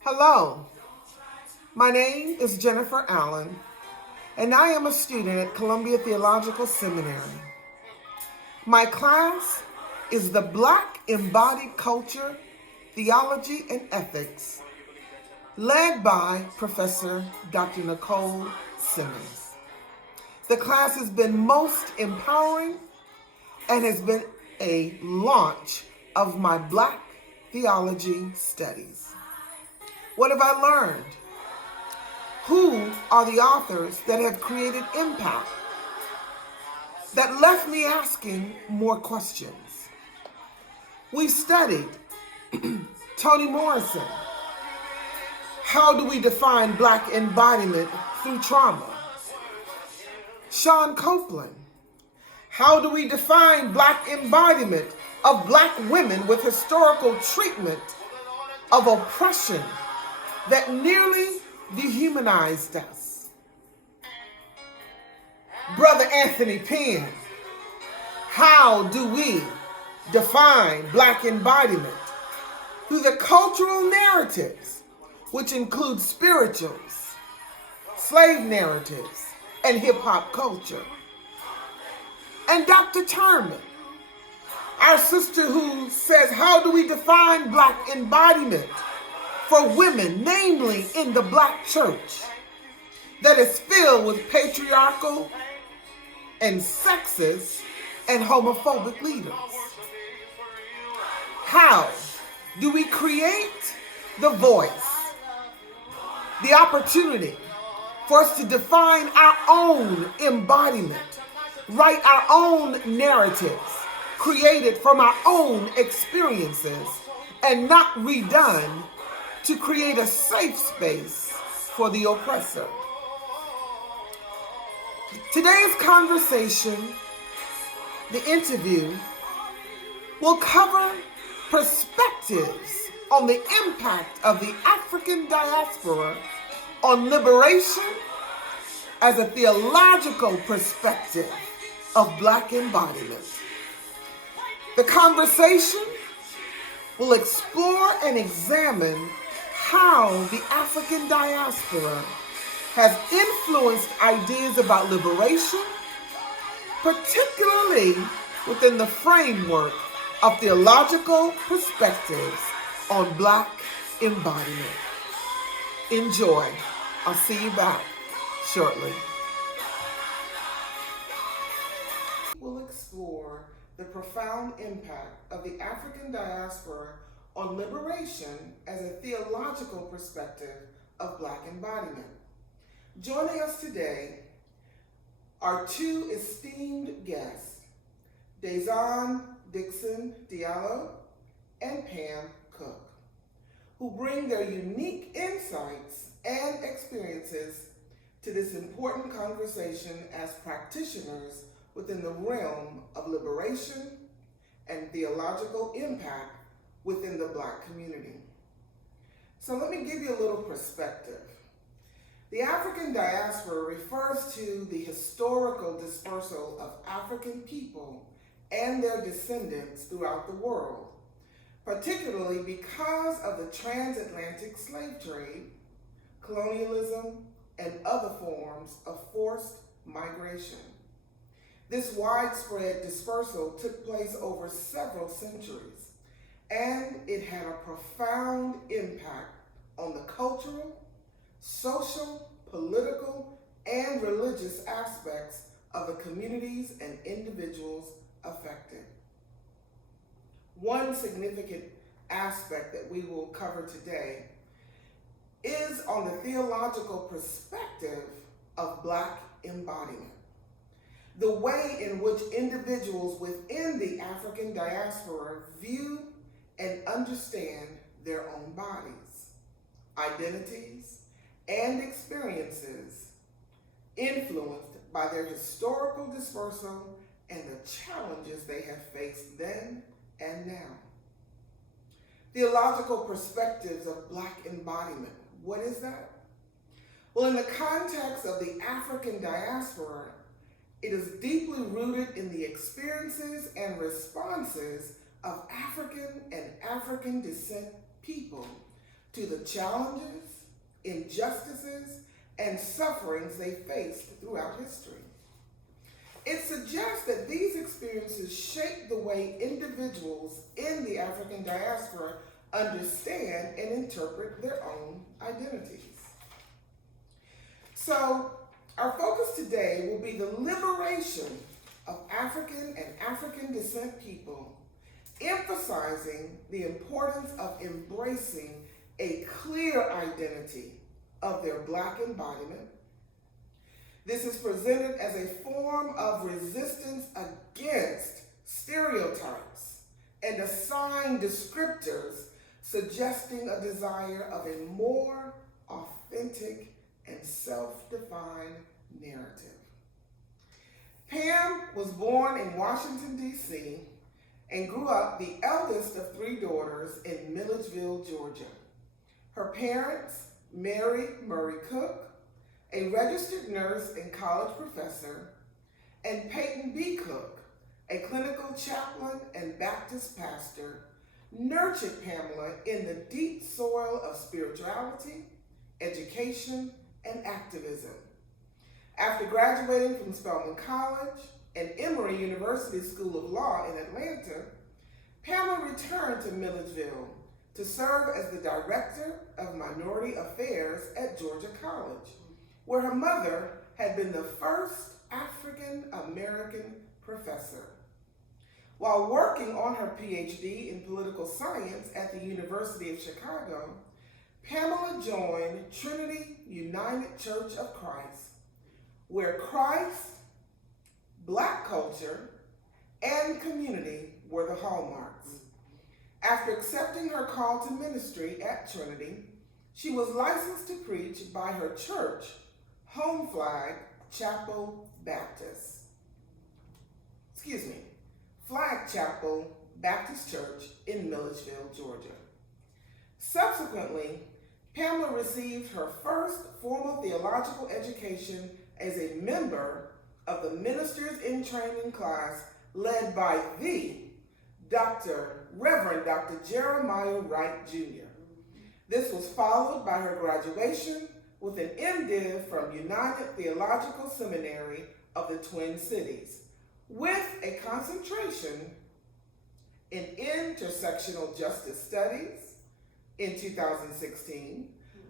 Hello, my name is Jennifer Allen, and I am a student at Columbia Theological Seminary. My class is the Black Embodied Culture, Theology and Ethics, led by Professor Dr. Nicole Simmons. The class has been most empowering and has been a launch of my Black theology studies. What have I learned? Who are the authors that have created impact that left me asking more questions? We studied Toni Morrison. How do we define Black embodiment through trauma? Sean Copeland. How do we define Black embodiment of Black women with historical treatment of oppression that nearly dehumanized us? Brother Anthony Penn. How do we define Black embodiment through the cultural narratives, which include spirituals, slave narratives, and hip-hop culture? And Dr. Turman, our sister who says, how do we define Black embodiment for women, namely in the Black church, that is filled with patriarchal and sexist and homophobic leaders? How do we create the voice, the opportunity for us to define our own embodiment, write our own narratives created from our own experiences and not redone to create a safe space for the oppressor? Today's conversation, the interview, will cover perspectives on the impact of the African diaspora on liberation as a theological perspective of Black embodiment. The conversation will explore and examine how the African diaspora has influenced ideas about liberation, particularly within the framework of theological perspectives on Black embodiment. Enjoy. I'll see you back shortly. We'll explore the profound impact of the African diaspora on liberation as a theological perspective of Black embodiment. Joining us today are two esteemed guests, Dazon Dixon Diallo and Pam Cook, who bring their unique insights and experiences to this important conversation as practitioners within the realm of liberation and theological impact within the Black community. So let me give you a little perspective. The African diaspora refers to the historical dispersal of African people and their descendants throughout the world, particularly because of the transatlantic slave trade, colonialism, and other forms of forced migration. This widespread dispersal took place over several centuries, and it had a profound impact on the cultural, social, political, and religious aspects of the communities and individuals affected. One significant aspect that we will cover today is on the theological perspective of Black embodiment, the way in which individuals within the African diaspora view and understand their own bodies, identities, and experiences influenced by their historical dispersal and the challenges they have faced then and now. Theological perspectives of Black embodiment. What is that? Well, in the context of the African diaspora, it is deeply rooted in the experiences and responses of African and African descent people to the challenges, injustices, and sufferings they faced throughout history. It suggests that these experiences shape the way individuals in the African diaspora understand and interpret their own identities. So, our focus today will be the liberation of African and African descent people, emphasizing the importance of embracing a clear identity of their Black embodiment. This is presented as a form of resistance against stereotypes and assigned descriptors suggesting a desire of a more authentic and self-defined narrative. Pam was born in Washington, D.C., and grew up the eldest of 3 daughters in Milledgeville, Georgia. Her parents, Mary Murray Cook, a registered nurse and college professor, and Peyton B. Cook, a clinical chaplain and Baptist pastor, nurtured Pamela in the deep soil of spirituality, education, and activism. After graduating from Spelman College and Emory University School of Law in Atlanta, Pamela returned to Milledgeville to serve as the Director of Minority Affairs at Georgia College, where her mother had been the first African American professor. While working on her PhD in political science at the University of Chicago, Pamela joined Trinity United Church of Christ, where Christ, Black culture, and community were the hallmarks. After accepting her call to ministry at Trinity, she was licensed to preach by her church, Home Flag Chapel Baptist. Flag Chapel Baptist Church in Milledgeville, Georgia. Subsequently, Pamela received her first formal theological education as a member of the Ministers in Training class led by the Reverend Dr. Jeremiah Wright Jr. This was followed by her graduation with an MDiv from United Theological Seminary of the Twin Cities, with a concentration in intersectional justice studies in 2016,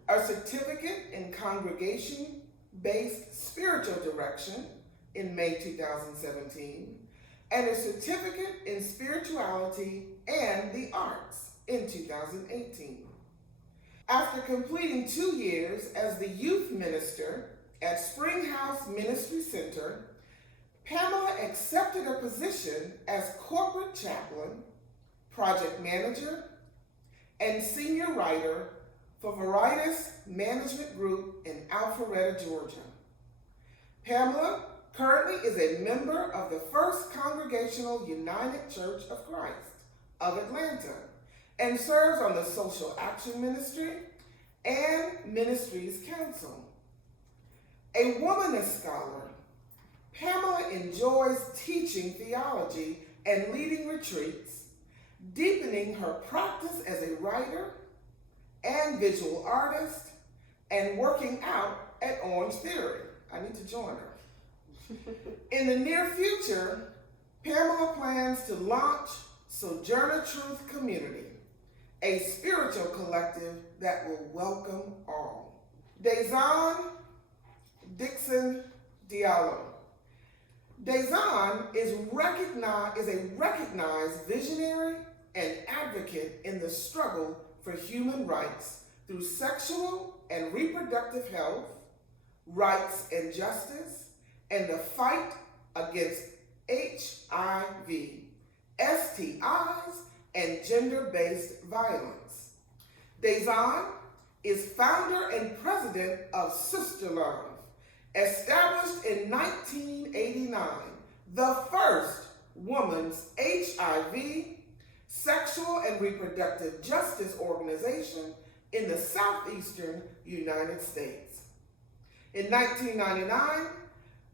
a certificate in congregation-based spiritual direction in May 2017, and a certificate in spirituality and the arts in 2018. After completing 2 years as the youth minister at Springhouse Ministry Center, Pamela accepted a position as corporate chaplain, project manager, and senior writer for Veritas Management Group in Alpharetta, Georgia. Pamela currently is a member of the First Congregational United Church of Christ of Atlanta and serves on the Social Action Ministry and Ministries Council. A Womanist Scholar, Pamela enjoys teaching theology and leading retreats, deepening her practice as a writer and visual artist, and working out at Orange Theory. I need to join her. In the near future, Pamela plans to launch Sojourner Truth Community, a spiritual collective that will welcome all. Dazon Dixon Diallo. Dazon is a recognized visionary and advocate in the struggle for human rights through sexual and reproductive health, rights and justice, and the fight against HIV, STIs, and gender-based violence. Dazon is founder and president of SisterLove, established in 1989, the first woman's HIV, sexual and reproductive justice organization in the southeastern United States. In 1999,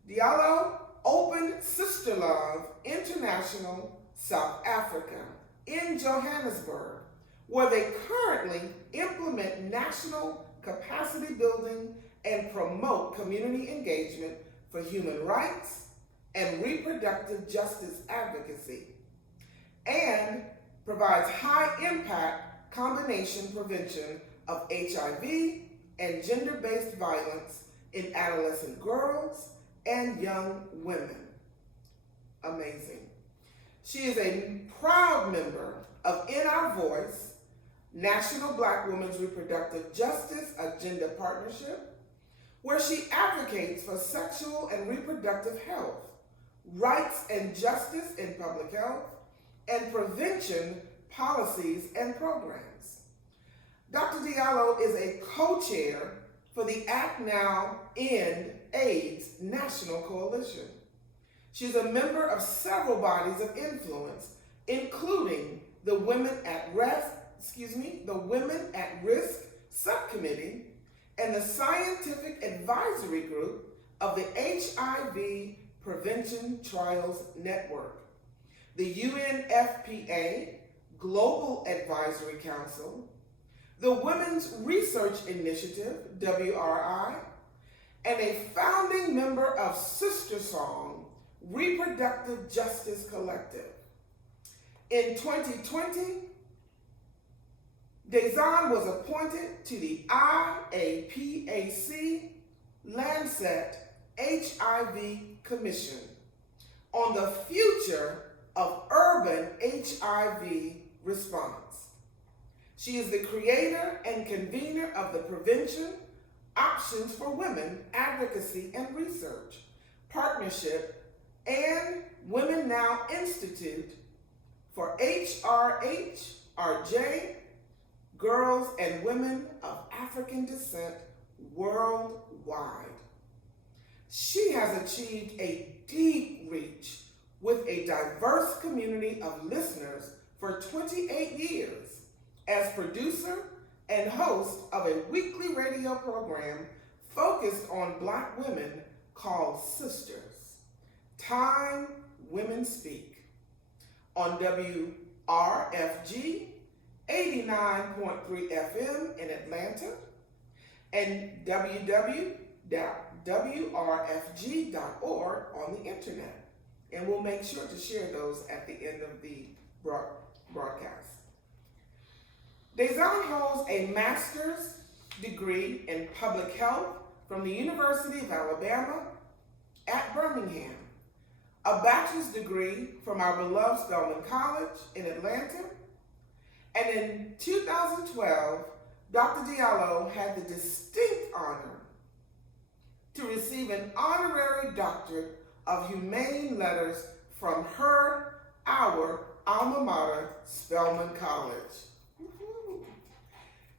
Diallo opened SisterLove International South Africa in Johannesburg, where they currently implement national capacity building and promote community engagement for human rights and reproductive justice advocacy, and provides high-impact combination prevention of HIV and gender-based violence in adolescent girls and young women. Amazing. She is a proud member of In Our Voice, National Black Women's Reproductive Justice Agenda Partnership, where she advocates for sexual and reproductive health, rights and justice in public health, and prevention policies and programs. Dr. Diallo is a co-chair for the Act Now End AIDS National Coalition. She's a member of several bodies of influence, including the Women at Risk Subcommittee and the Scientific Advisory Group of the HIV Prevention Trials Network, the UNFPA Global Advisory Council, the Women's Research Initiative, WRI, and a founding member of SisterSong Reproductive Justice Collective. In 2020, Dazon was appointed to the IAPAC Lancet HIV Commission on the future of urban HIV response. She is the creator and convener of the Prevention Options for Women Advocacy and Research Partnership and Women Now Institute for HRH-RJ, Girls and Women of African Descent worldwide. She has achieved a deep reach with a diverse community of listeners for 28 years as producer and host of a weekly radio program focused on Black women called Sisters, Time Women Speak, on WRFG 89.3 FM in Atlanta and www.wrfg.org on the internet. And we'll make sure to share those at the end of the broadcast. Dazon holds a master's degree in public health from the University of Alabama at Birmingham, a bachelor's degree from our beloved Spelman College in Atlanta, and in 2012, Dr. Diallo had the distinct honor to receive an honorary doctorate of humane letters from our alma mater, Spelman College.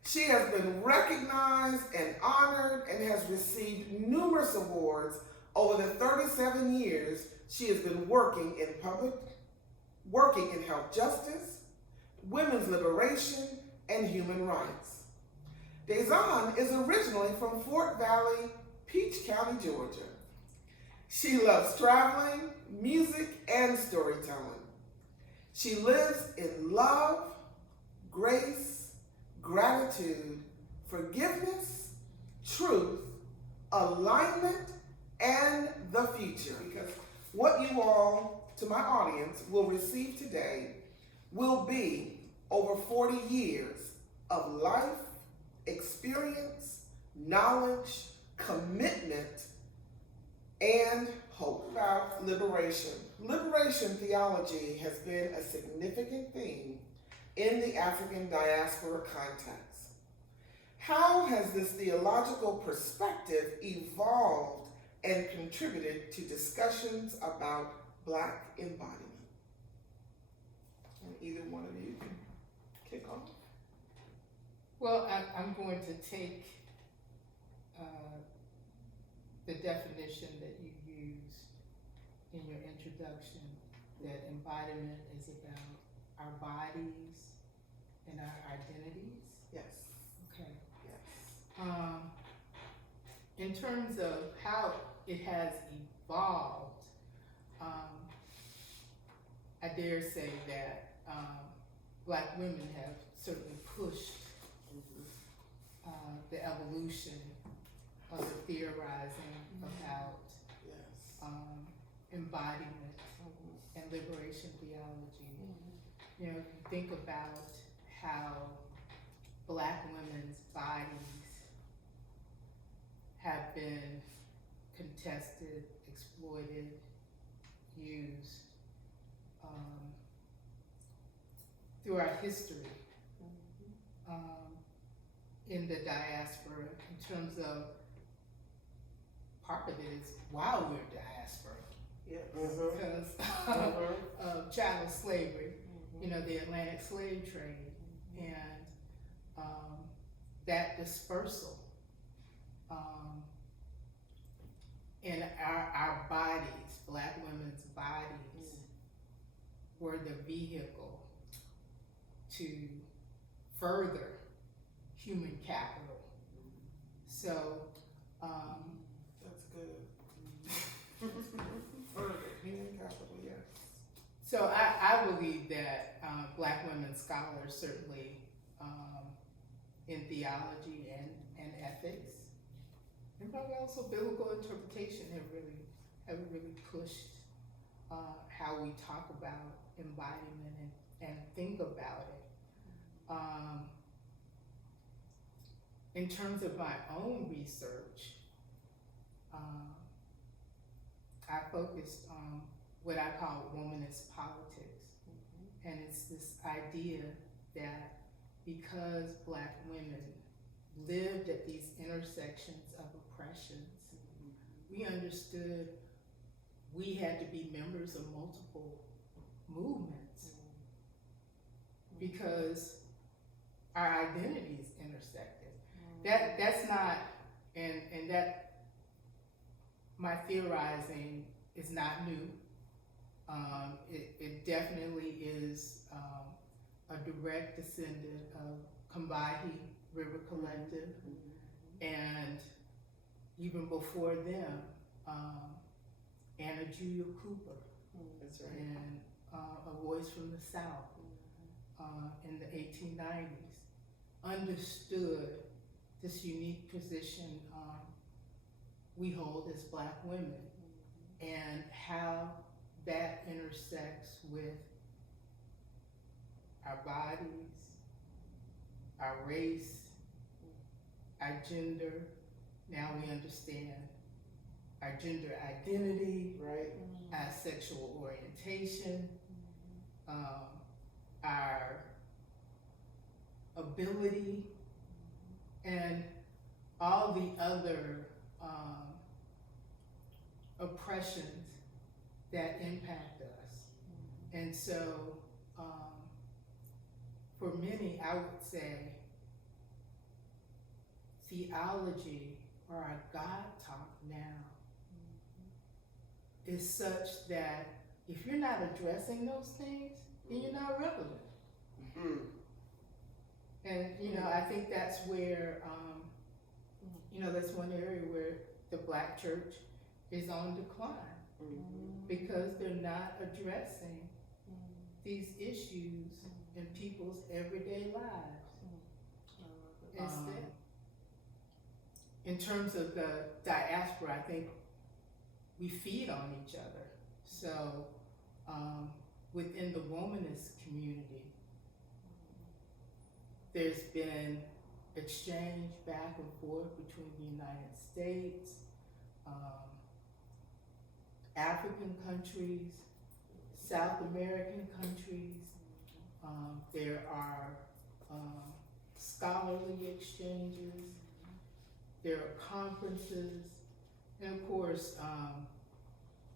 She has been recognized and honored and has received numerous awards over the 37 years she has been working in health justice, women's liberation, and human rights. Dazon is originally from Fort Valley, Peach County, Georgia. She loves traveling, music, and storytelling. She lives in love, grace, gratitude, forgiveness, truth, alignment, and the future. Because what you all, to my audience, will receive today will be over 40 years of life, experience, knowledge, commitment, and hope. About liberation. Liberation theology has been a significant theme in the African diaspora context. How has this theological perspective evolved and contributed to discussions about Black embodiment? And either one of you can kick off. Well, I'm going to take the definition that you used in your introduction, that embodiment is about our bodies and our identities. Yes. Okay. Yes. In terms of how it has evolved, I dare say that Black women have certainly pushed the evolution of the theorizing about Yes. embodiment and liberation theology. You know, if you think about how Black women's bodies have been contested, exploited, used throughout history in the diaspora, in terms of part of it is why we're diaspora. Yes. Because of chattel slavery, you know, the Atlantic slave trade, and that dispersal. And our bodies, Black women's bodies, were the vehicle to further human capital. So, That's good. Further, human capital, yes. so I believe that Black women scholars, certainly in theology and ethics, and probably also biblical interpretation, have really pushed how we talk about embodiment and think about it. In terms of my own research, I focused on what I call womanist politics. And it's this idea that because Black women lived at these intersections of oppressions, we understood we had to be members of multiple movements because our identities intersected. That's not, and that my theorizing is not new. It definitely is a direct descendant of Combahee River Collective, and even before them, Anna Julia Cooper, That's right. and A Voice from the South in the 1890s, understood this unique position we hold as Black women, and how that intersects with our bodies, our race, our gender. Now we understand our gender identity, Right. our sexual orientation, our ability, and all the other oppressions that impact us. And so, for many, I would say, theology, or our God talk now, is such that if you're not addressing those things, then you're not relevant. And, you know, I think that's where, you know, that's one area where the Black church is on decline, because they're not addressing these issues in people's everyday lives. Instead, in terms of the diaspora, I think we feed on each other. So within the womanist community, there's been exchange back and forth between the United States, African countries, South American countries. There are scholarly exchanges, there are conferences, and of course,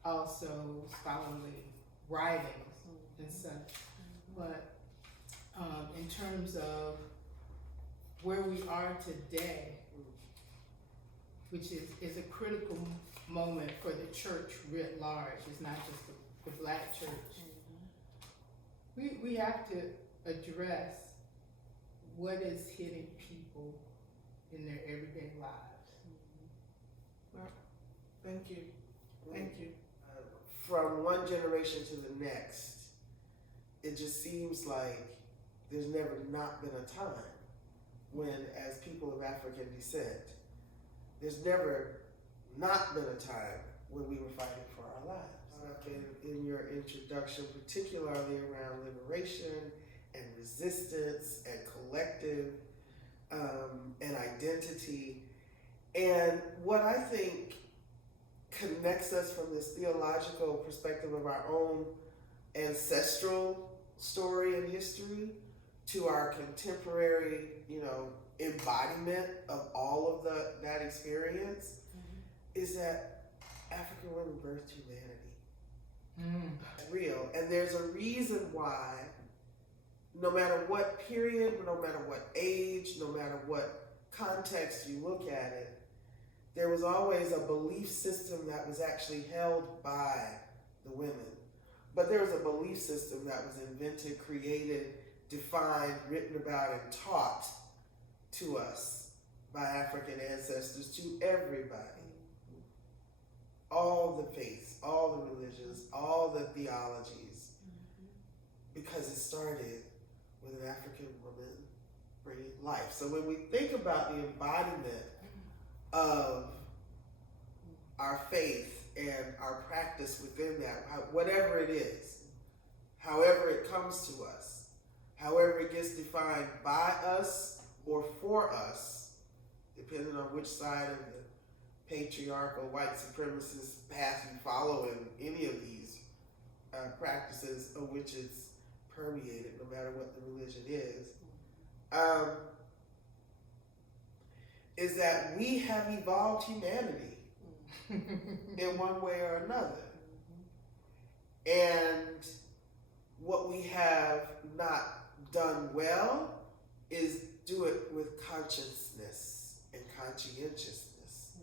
also scholarly writings and such. But in terms of where we are today, which is a critical moment for the church writ large, it's not just the Black church. We have to address what is hitting people in their everyday lives. Well, thank you. Thank you. From one generation to the next, it just seems like there's never not been a time when, as people of African descent, there's never not been a time when we were fighting for our lives. In your introduction, particularly around liberation and resistance and collective and identity. And what I think connects us from this theological perspective of our own ancestral story and history to our contemporary, embodiment of all of that experience is that African women birthed humanity. Real. And there's a reason why, no matter what period, no matter what age, no matter what context you look at it, there was always a belief system that was actually held by the women. But there was a belief system that was invented, created, defined, written about, and taught to us by African ancestors, to everybody. All the faiths, all the religions, all the theologies, because it started with an African woman bringing life. So when we think about the embodiment of our faith and our practice within that, whatever it is, however it comes to us, however it gets defined by us or for us, depending on which side of the patriarchal white supremacist path you follow in any of these practices of which it's permeated, no matter what the religion is that we have evolved humanity in one way or another. And what we have not done well is do it with consciousness and conscientiousness.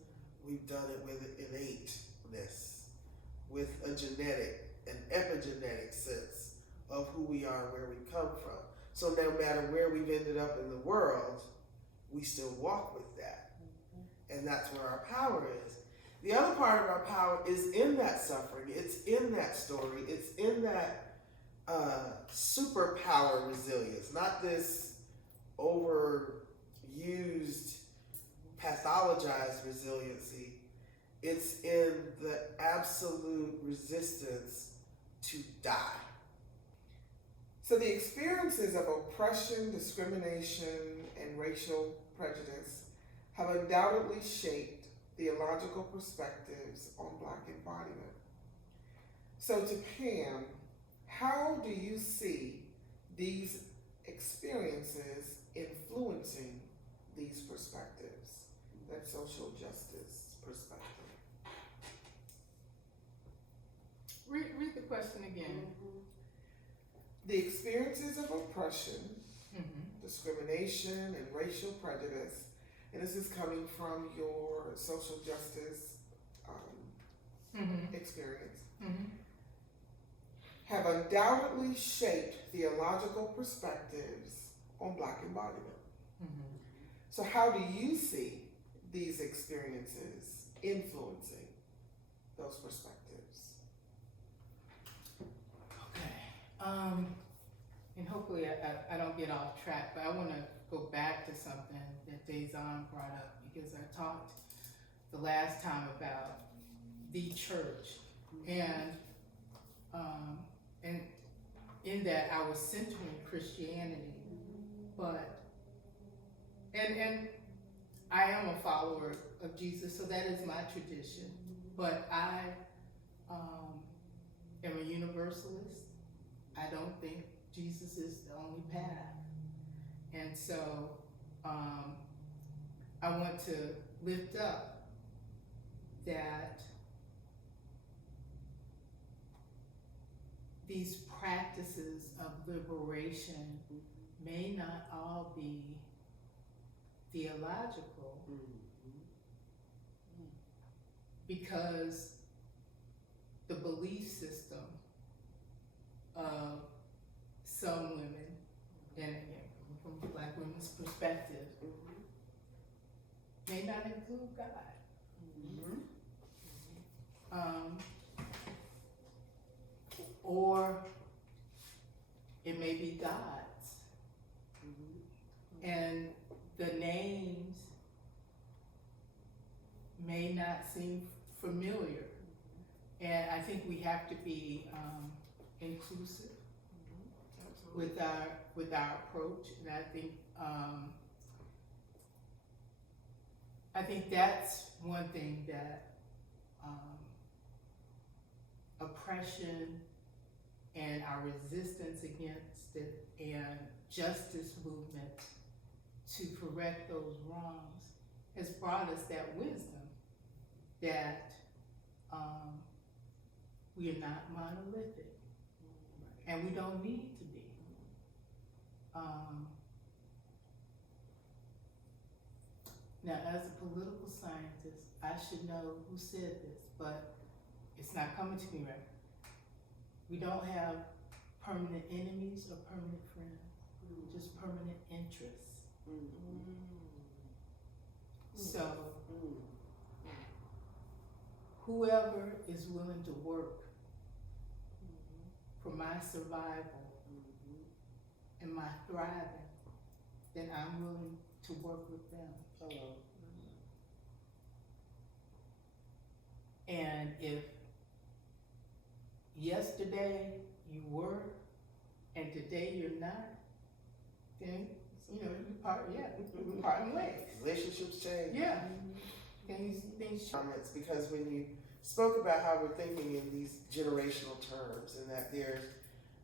We've done it with innateness, with a genetic and epigenetic sense of who we are, where we come from. So no matter where we've ended up in the world, we still walk with that. And that's where our power is. The other part of our power is in that suffering. It's in that story. It's in that superpower resilience, not this overused, pathologized resiliency. It's in the absolute resistance to die. So the experiences of oppression, discrimination, and racial prejudice have undoubtedly shaped theological perspectives on Black embodiment. So to Pam, how do you see these experiences influencing these perspectives, that social justice perspective? Read the question again. The experiences of oppression, discrimination, and racial prejudice, and this is coming from your social justice experience, have undoubtedly shaped theological perspectives on Black embodiment. So how do you see these experiences influencing those perspectives? Okay. And hopefully I don't get off track, but I want to go back to something that Dazon brought up, because I talked the last time about the church, and in that I was centering Christianity, but and I am a follower of Jesus, so that is my tradition, but I am a universalist. I don't think Jesus is the only path. And so I want to lift up that these practices of liberation may not all be theological, because the belief system of some women, and again, from Black women's perspective, may not include God. Or it may be God's. And the names may not seem familiar. And I think we have to be inclusive with our approach. And I think that's one thing that oppression and our resistance against it and justice movement to correct those wrongs has brought us that wisdom that we are not monolithic, and we don't need to be. Now, as a political scientist, I should know who said this, but it's not coming to me right. We don't have permanent enemies or permanent friends, just permanent interests. So, whoever is willing to work for my survival and my thriving, then I'm willing to work with them. And if yesterday you were and today you're not, then we're parting ways. Relationships change. Yeah. Things change. Comments, because when you spoke about how we're thinking in these generational terms, and that there's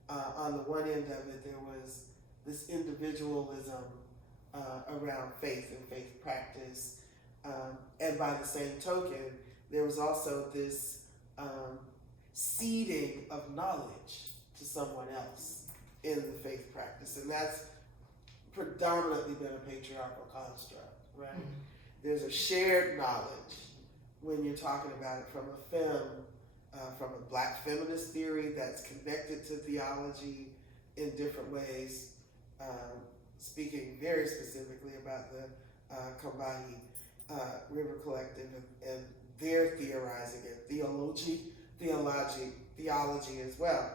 on the one end of it there was this individualism around faith and faith practice, and by the same token there was also this seeding of knowledge to someone else in the faith practice, and that's predominantly been a patriarchal construct, right? There's a shared knowledge when you're talking about it from a black feminist theory that's connected to theology in different ways, speaking very specifically about the Combahee River Collective and their theorizing and theology as well.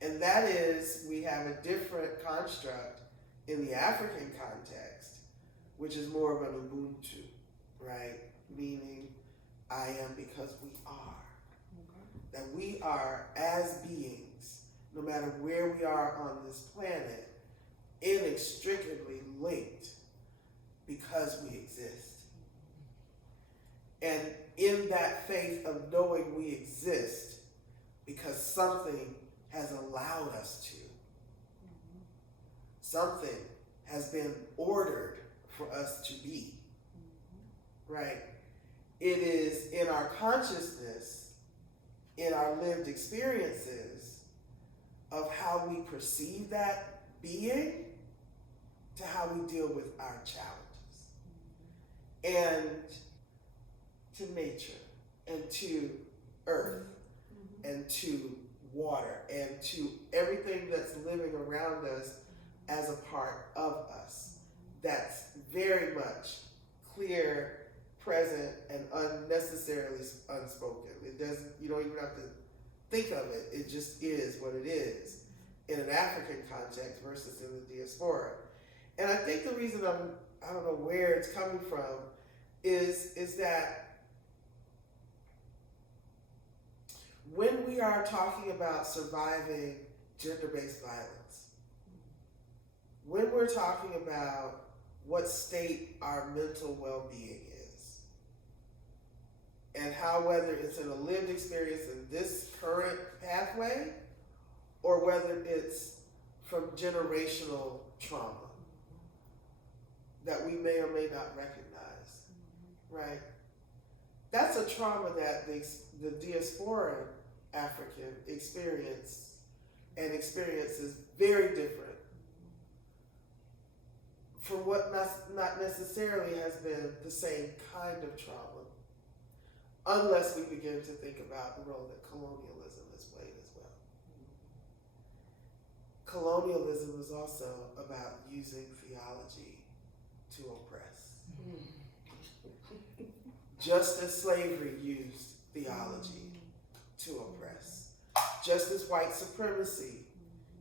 And that is, we have a different construct in the African context, which is more of an Ubuntu, right? Meaning, I am because we are. That we are, as beings, no matter where we are on this planet, inextricably linked because we exist. And in that faith of knowing we exist because something has allowed us to, something has been ordered for us to be, right? It is in our consciousness, in our lived experiences of how we perceive that being to how we deal with our challenges. And to nature, and to earth, and to water, and to everything that's living around us as a part of us. That's very much clear, present, and unnecessarily unspoken. It doesn't, you don't even have to think of it. It just is what it is in an African context versus in the diaspora. And I think the reason I don't know where it's coming from is that when we are talking about surviving gender-based violence, when we're talking about what state our mental well-being is, and how whether it's in a lived experience in this current pathway, or whether it's from generational trauma that we may or may not recognize, right? That's a trauma that the diaspora African experience is very different from what not necessarily has been the same kind of trauma, unless we begin to think about the role that colonialism has played as well. Colonialism is also about using theology to oppress. Just as slavery used theology to oppress. Just as white supremacy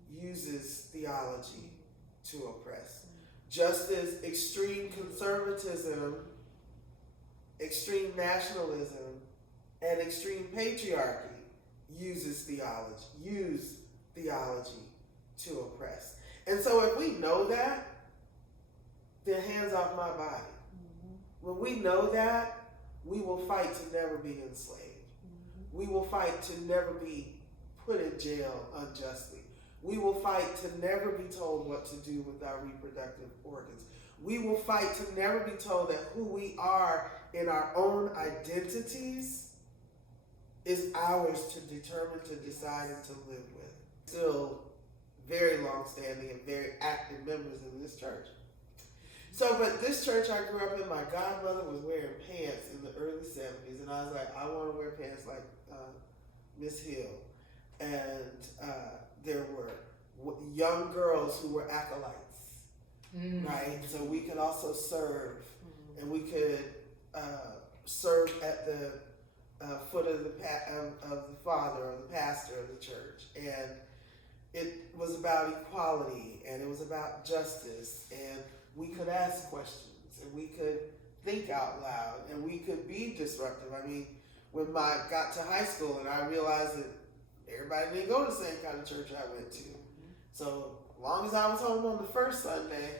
uses theology to oppress. just as extreme conservatism, extreme nationalism, and extreme patriarchy use theology to oppress. And so if we know that, then hands off my body. When we know that, we will fight to never be enslaved. We will fight to never be put in jail unjustly. We will fight to never be told what to do with our reproductive organs. We will fight to never be told that who we are in our own identities is ours to determine, to decide, and to live with. Still very long-standing and very active members in this church. So, but this church I grew up in, my godmother was wearing pants in the early 70s, and I was like, I want to wear pants like Miss Hill. And there were young girls who were acolytes, right? So we could also serve, and we could serve at the foot of the father or the pastor of the church. And it was about equality, and it was about justice, and we could ask questions, and we could think out loud, and we could be disruptive. I mean, when I got to high school and I realized that everybody didn't go to the same kind of church I went to. So as long as I was home on the first Sunday,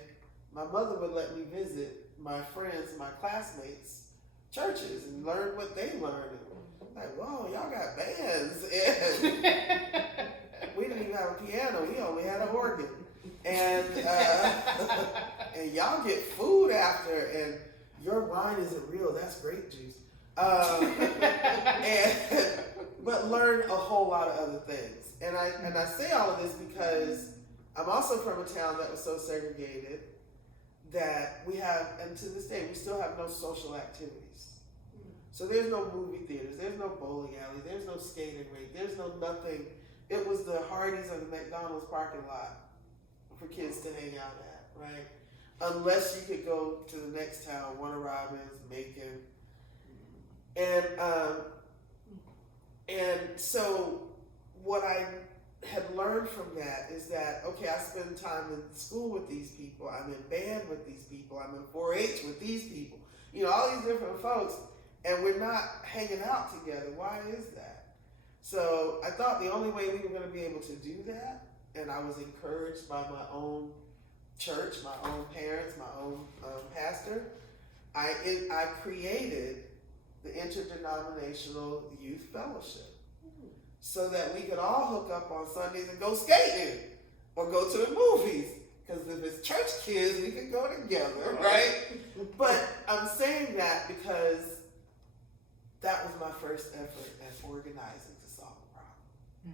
my mother would let me visit my friends, my classmates' churches and learn what they learned. And I'm like, whoa, y'all got bands. And we didn't even have a piano. We only had an organ. And and y'all get food after, and your wine isn't real. That's grape juice. But learn a whole lot of other things. And I say all of this because I'm also from a town that was so segregated that we have, and to this day, we still have no social activities. So there's no movie theaters, there's no bowling alley, there's no skating rink, there's no nothing. It was the Hardee's or the McDonald's parking lot for kids to hang out at, right? Unless you could go to the next town, Warner Robins, Macon. And so what I had learned from that is that, okay, I spend time in school with these people, I'm in band with these people, I'm in 4-H with these people, you know, all these different folks, and we're not hanging out together. Why is that? So I thought the only way we were going to be able to do that, and I was encouraged by my own church, my own parents, my own pastor, I created the Interdenominational Youth Fellowship so that we could all hook up on Sundays and go skating or go to the movies. Because if it's church kids, we could go together, right? But I'm saying that because that was my first effort at organizing to solve a problem.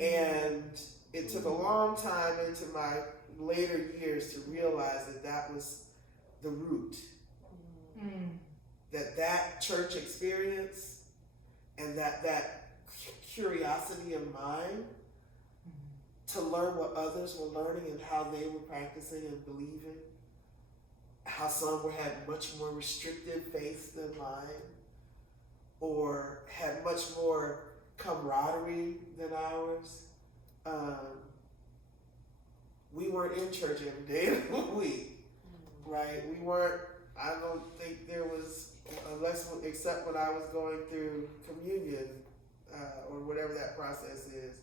And it took a long time into my later years to realize that that was the root. That church experience and that curiosity of mine to learn what others were learning and how they were practicing and believing, how some had much more restrictive faiths than mine, or had much more camaraderie than ours. We weren't in church every day of the week, right? We weren't. I don't think there was, except when I was going through communion or whatever that process is.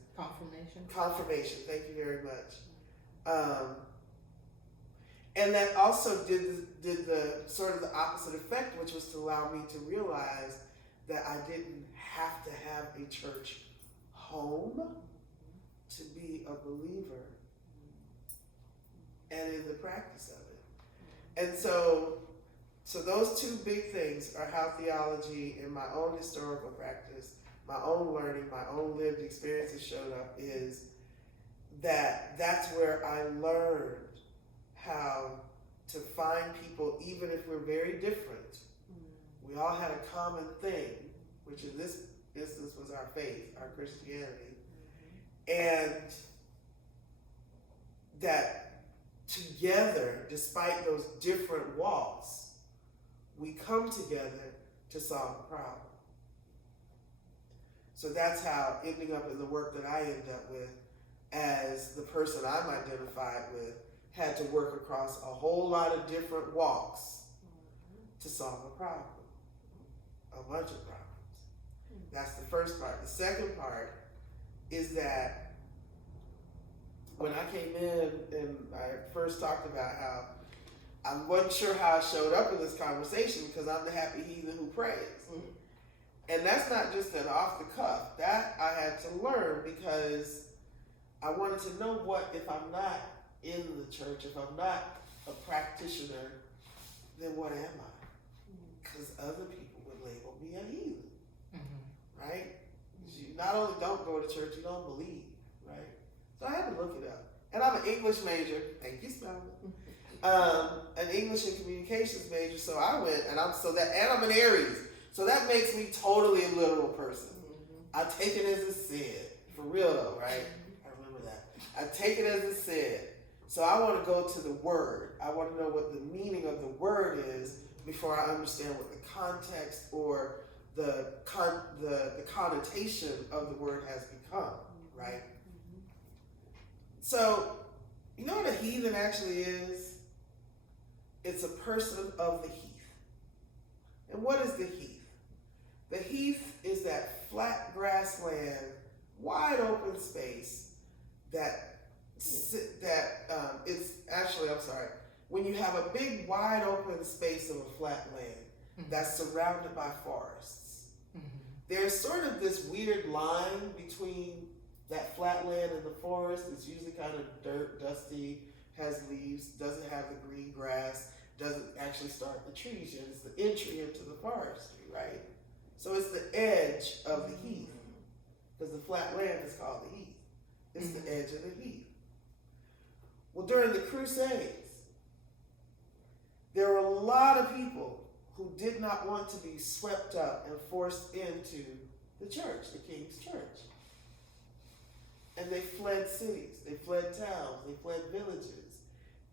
Confirmation, thank you very much. And that also did the sort of the opposite effect, which was to allow me to realize that I didn't have to have a church home to be a believer and in the practice of it. And so those two big things are how theology in my own historical practice, my own learning, my own lived experiences showed up, is that's where I learned how to find people, even if we're very different. We all had a common thing, which in this instance was our faith, our Christianity. And that together, despite those different walls, we come together to solve a problem. So that's how, ending up in the work that I end up with, as the person I'm identified with, had to work across a whole lot of different walks to solve a problem, a bunch of problems. That's the first part. The second part is that when I came in and I first talked about how I wasn't sure how I showed up in this conversation because I'm the happy heathen who prays. And that's not just an off the cuff. That I had to learn because I wanted to know what if I'm not in the church, if I'm not a practitioner, then what am I? Because other people would label me a heathen, right? You not only don't go to church, you don't believe, right? So I had to look it up. And I'm an English major. Thank you, Pamela. An English and communications major. So I went, and I'm an Aries. So that makes me totally a literal person. I take it as it's said. For real though, right? I remember that. I take it as it's said. So I want to go to the word. I want to know what the meaning of the word is before I understand what the context or the connotation of the word has become, right? So, you know what a heathen actually is? It's a person of the heath. And what is the heath? The heath is that flat grassland, wide open space when you have a big wide open space of a flat land that's surrounded by forests. There's sort of this weird line between that flat land and the forest. It's usually kind of dirt, dusty, has leaves, doesn't have the green grass, doesn't actually start the trees yet. It's the entry into the forestry, right? So it's the edge of the heath, because the flat land is called the heath. It's the edge of the heath. Well, during the Crusades, there were a lot of people who did not want to be swept up and forced into the church, the King's Church. And they fled cities, they fled towns, they fled villages,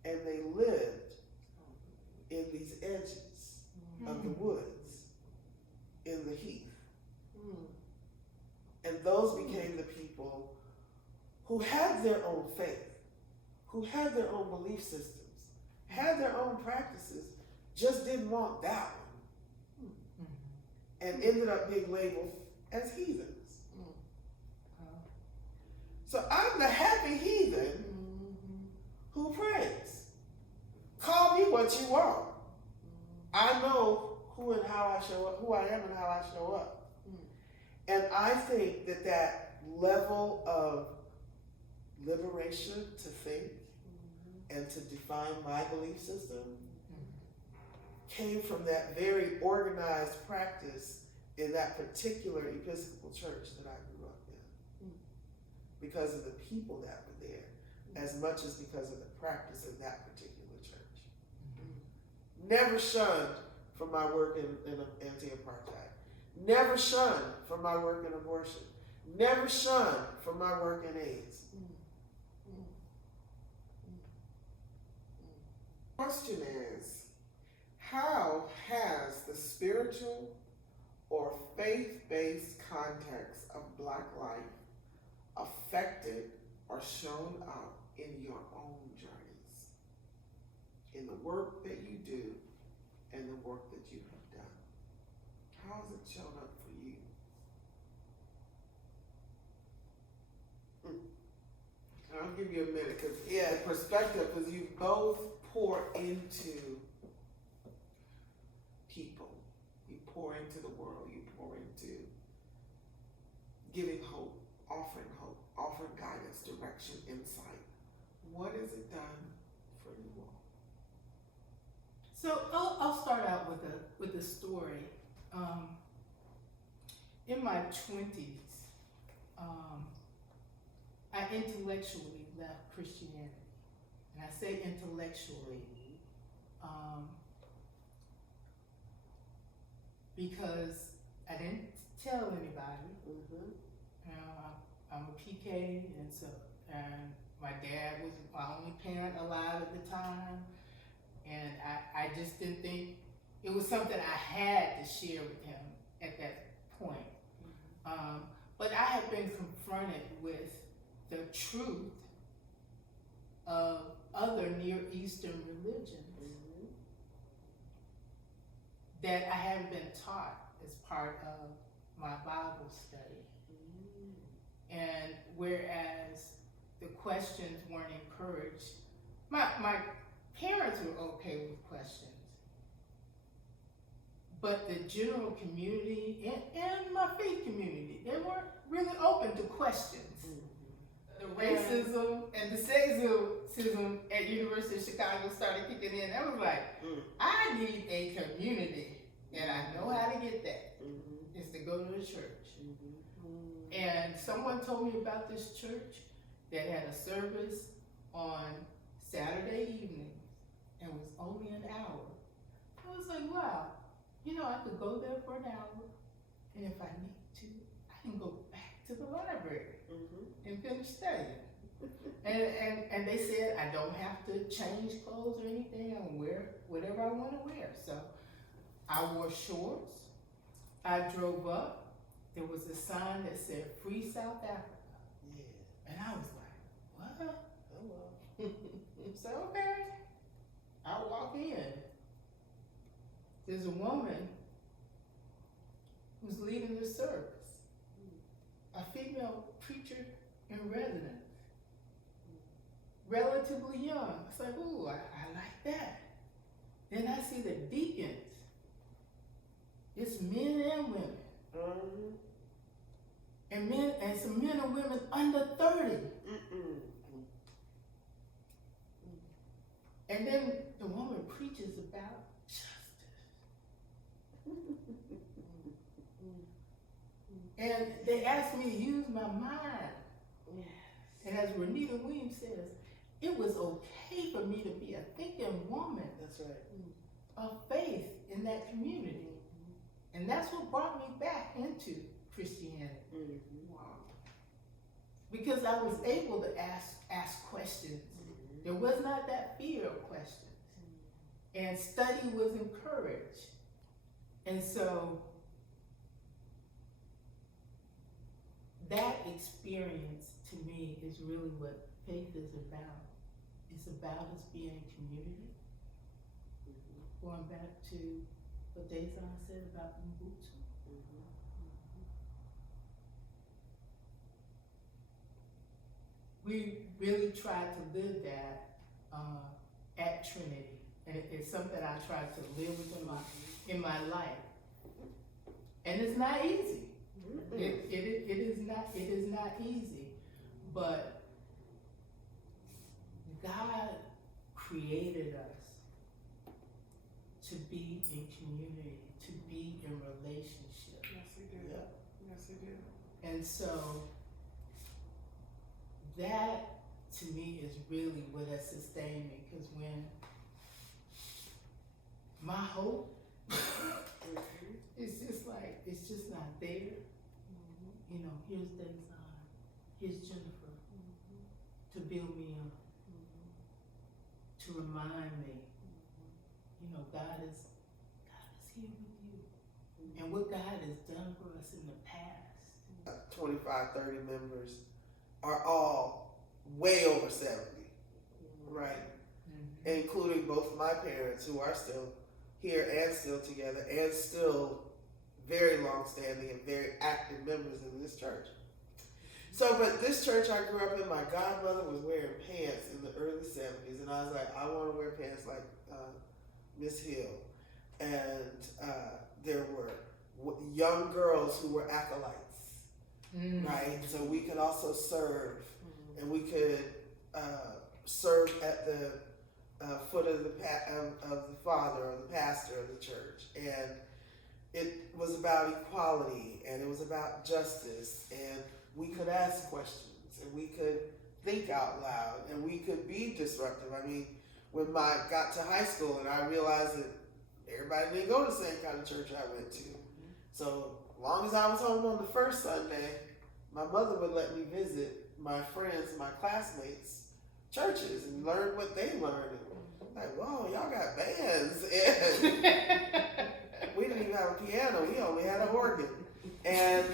and they lived in these edges of the woods, in the heath. And those became the people who had their own faith, who had their own belief systems, had their own practices, just didn't want that one, and ended up being labeled as heathens. So I'm the happy heathen who prays. Call me what you want. I know who and how I show up, who I am and how I show up. And I think that level of liberation to think and to define my belief system came from that very organized practice in that particular Episcopal church that I grew up in. Because of the people that were there, as much as because of the practice in that particular church. Never shunned for my work in anti-apartheid. Never shunned for my work in abortion. Never shunned for my work in AIDS. The question is, how has the spiritual or faith-based context of Black life affected or shown up in your own journeys, in the work that you do and the work that you have done? How has it shown up for you? I'll give you a minute, because the perspective is you both pour into people. You pour into the world. You pour into giving hope, offering guidance, direction, insight. What has it done for you all? So I'll start out with a story. In my 20s, I intellectually left Christianity. And I say intellectually because I didn't tell anybody. I'm a PK, and my dad was my only parent alive at the time, and I just didn't think it was something I had to share with him at that point. But I had been confronted with the truth of other Near Eastern religions that I haven't been taught as part of my Bible study. And whereas the questions weren't encouraged, my parents were okay with questions, but the general community and my faith community, they weren't really open to questions. The racism and the sexism at University of Chicago started kicking in. I was like, I need a community, and I know how to get that. Is to go to the church. And someone told me about this church that had a service on Saturday evening and was only an hour. I was like, wow, I could go there for an hour, and if I need to, I can go back to the library and finish studying. And they said I don't have to change clothes or anything. I can wear whatever I want to wear. So I wore shorts. I drove up. There was a sign that said Free South Africa. Yeah. And I was like, what? Hello. So, okay. I walk in. There's a woman who's leading the service. A female preacher in residence. Relatively young. It's like, ooh, I like that. Then I see the deacons. It's men and women. And some men and women under 30. And then the woman preaches about justice. And they asked me to use my mind. And as Renita Williams says, it was okay for me to be a thinking woman. That's right. Of faith in that community. And that's what brought me back into Christianity. Wow. Because I was able to ask questions. There was not that fear of questions. And study was encouraged. And so that experience to me is really what faith is about. It's about us being a community. Going back to what Dazon said about Ubuntu. We really tried to live that at Trinity, and it's something I try to live in my life. And it's not easy. It is not easy, but God created us to be in community, to be in relationship. Yes, he did. Yes, he did. And so that to me is really what has sustained me, because when my hope it's just not there. Here's Dazon, here's Jennifer, to build me up, to remind me, God is here with you. And what God has done for us in the past. 25, 30 members are all way over 70, right? Including both my parents, who are still here and still together and still very long-standing and very active members in this church. So, but this church I grew up in, my godmother was wearing pants in the early 70s, and I was like, I want to wear pants like Miss Hill. And there were young girls who were acolytes, right? So we could also serve, and we could serve at the foot of the father or the pastor of the church. And it was about equality, and it was about justice, and we could ask questions, and we could think out loud, and we could be disruptive. I mean, when I got to high school and I realized that everybody didn't go to the same kind of church I went to. So long as I was home on the first Sunday, my mother would let me visit my friends, my classmates' churches and learn what they learned. And like, whoa, y'all got bands. And we didn't even have a piano. We only had an organ. And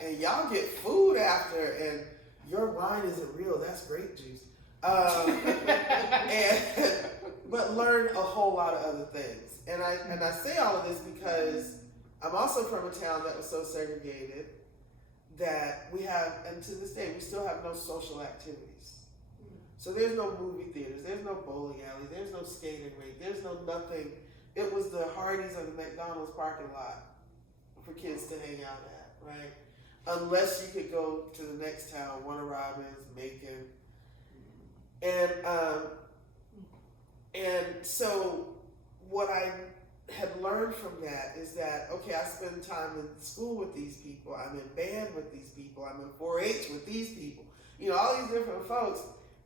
and y'all get food after. And but learn a whole lot of other things. And I say all of this because I'm also from a town that was so segregated that we have, and to this day, we still have no social activities. So there's no movie theaters, there's no bowling alley, there's no skating rink, there's no nothing. It was the Hardee's or the McDonald's parking lot for kids to hang out at, right? Unless you could go to the next town, Warner Robins, Macon. And so what I had learned from that is that, okay, I spend time in school with these people, I'm in band with these people, I'm in 4-H with these people, you know, all these different folks,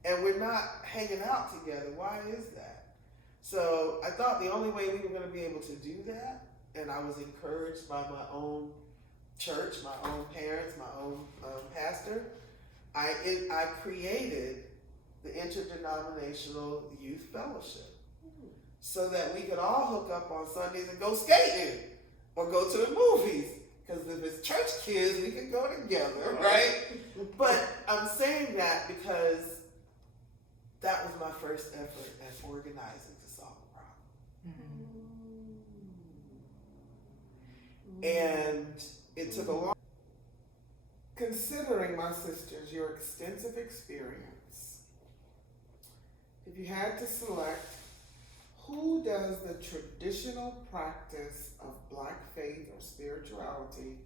and we're not hanging out together. Why is that? So I thought the only way we were going to be able to do that, and I was encouraged by my own church, my own parents, my own pastor, I created the Interdenominational Youth Fellowship so that we could all hook up on Sundays and go skating or go to the movies. Because if it's church kids, we can go together, right? But I'm saying that because that was my first effort at organizing to solve a problem. And it took a long. Considering, my sisters, your extensive experience, if you had to select, who does the traditional practice of Black faith or spirituality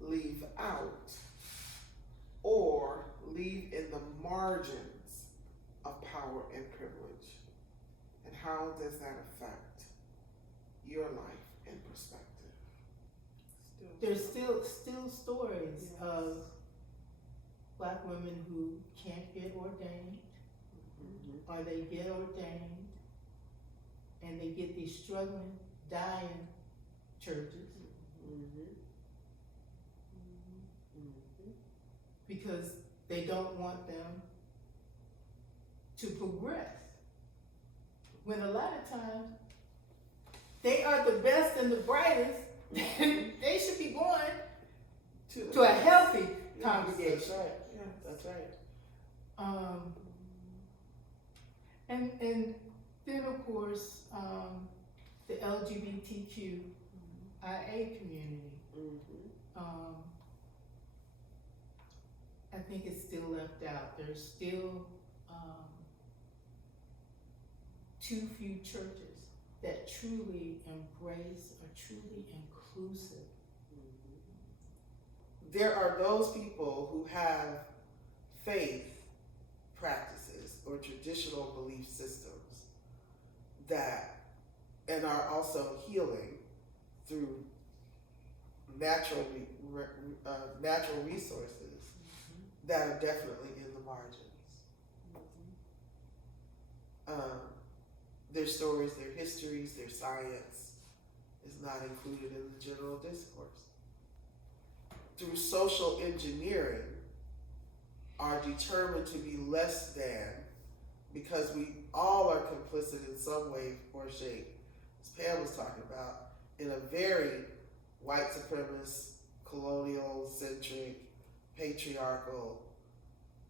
leave out or leave in the margins of power and privilege? And how does that affect your life and perspective? There's still stories of Black women who can't get ordained, or they get ordained and they get these struggling, dying churches because they don't want them to progress. When a lot of times they are the best and the brightest, and they should be going to a healthy congregation. That's right. Yeah, that's right. And then of course, the LGBTQIA community. I think it's still left out. There's still too few churches that truly embrace or truly inclusive. There are those people who have faith practices or traditional belief systems that, and are also healing through natural resources that are definitely in the margins. Their stories, their histories, their science is not included in the general discourse. Through social engineering, are determined to be less than because we all are complicit in some way or shape, as Pam was talking about, in a very white supremacist, colonial-centric, patriarchal,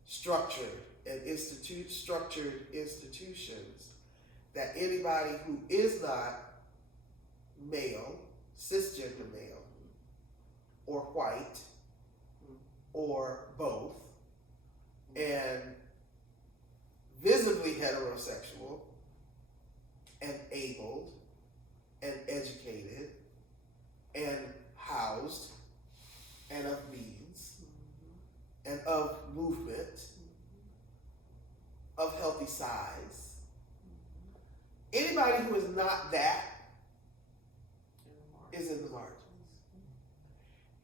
structured institutions that anybody who is not male, cisgender male, or white, or both, and visibly heterosexual, and abled, and educated, and housed, and of means, and of movement, of healthy size. Anybody who is not that is in the margins.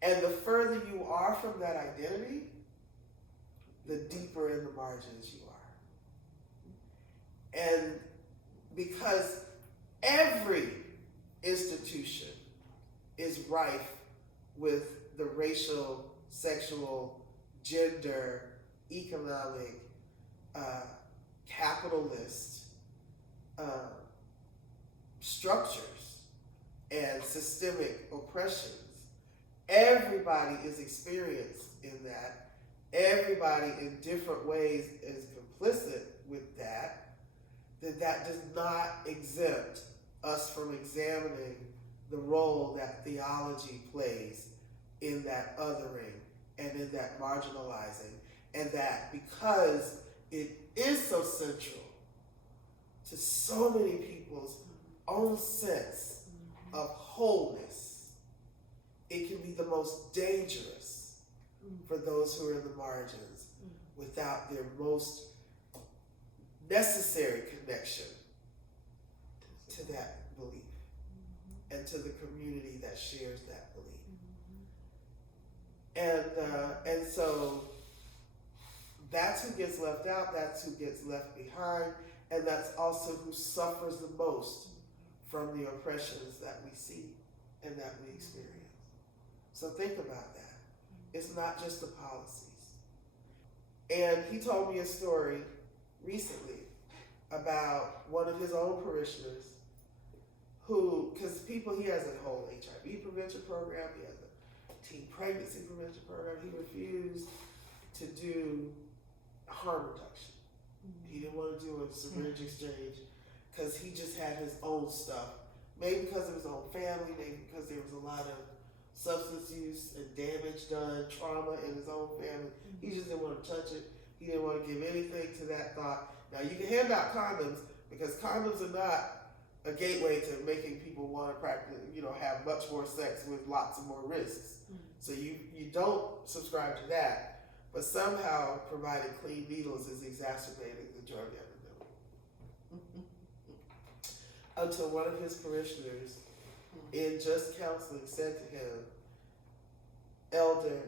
And the further you are from that identity, the deeper in the margins you are. And because every institution is rife with the racial, sexual, gender, economic, capitalist structures and systemic oppressions. Everybody is experienced in that. Everybody in different ways is complicit with that. that does not exempt us from examining the role that theology plays in that othering and in that marginalizing, and that because it is so central to so many people's own sense of wholeness, it can be the most dangerous for those who are in the margins without their most necessary connection to that belief and to the community that shares that belief. And so that's who gets left out, that's who gets left behind, and that's also who suffers the most from the oppressions that we see and that we experience. So think about that. It's not just the policies. And he told me a story recently about one of his own parishioners who, because he has a whole HIV prevention program, he has a teen pregnancy prevention program, he refused to do harm reduction. He didn't want to do a syringe exchange because he just had his own stuff. Maybe because of his own family, maybe because there was a lot of substance use and damage done, trauma in his own family. He just didn't want to touch it. He didn't want to give anything to that thought. Now you can hand out condoms because condoms are not a gateway to making people want to practice, have much more sex with lots of more risks. So you don't subscribe to that. But somehow providing clean needles is exacerbating the drug epidemic. Until one of his parishioners, in just counseling, said to him, "Elder,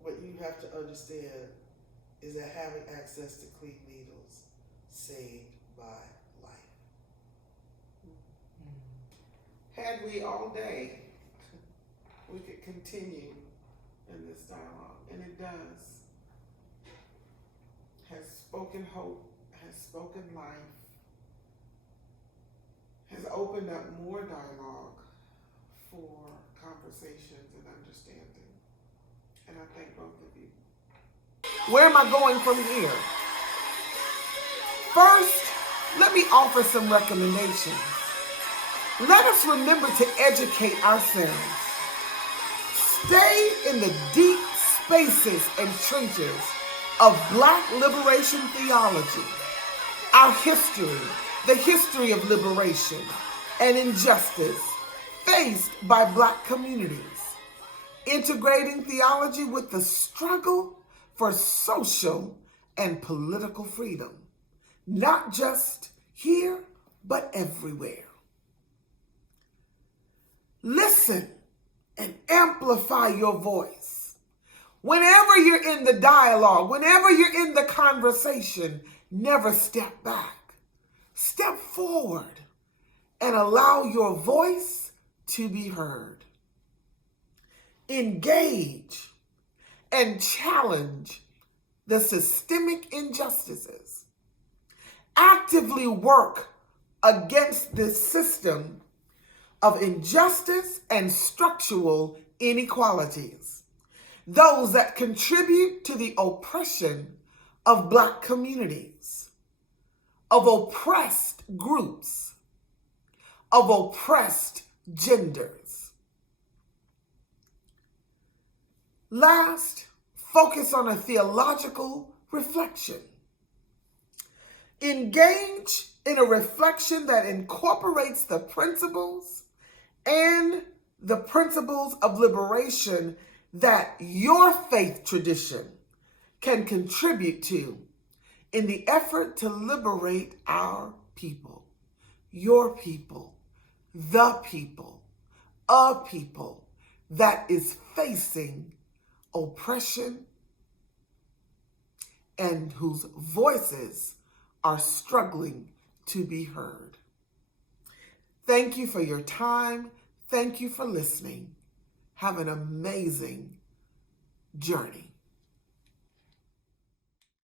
what you have to understand is that having access to clean needles saved my life." Had we all day, we could continue in this dialogue, and it does. Has spoken hope, has spoken life, has opened up more dialogue for conversations and understanding. And I thank both of you. Where am I going from here? First, let me offer some recommendations. Let us remember to educate ourselves. Stay in the deep spaces and trenches of Black liberation theology, our history, the history of liberation and injustice faced by Black communities, integrating theology with the struggle for social and political freedom, not just here, but everywhere. Listen and amplify your voice. Whenever you're in the dialogue, whenever you're in the conversation, never step back. Step forward and allow your voice to be heard. Engage and challenge the systemic injustices. Actively work against this system of injustice and structural inequalities, those that contribute to the oppression of Black communities, of oppressed groups, of oppressed genders. Last, focus on a theological reflection. Engage in a reflection that incorporates the principles of liberation that your faith tradition can contribute to in the effort to liberate our people, your people, the people, a people that is facing oppression and whose voices are struggling to be heard. Thank you for your time. Thank you for listening. Have an amazing journey.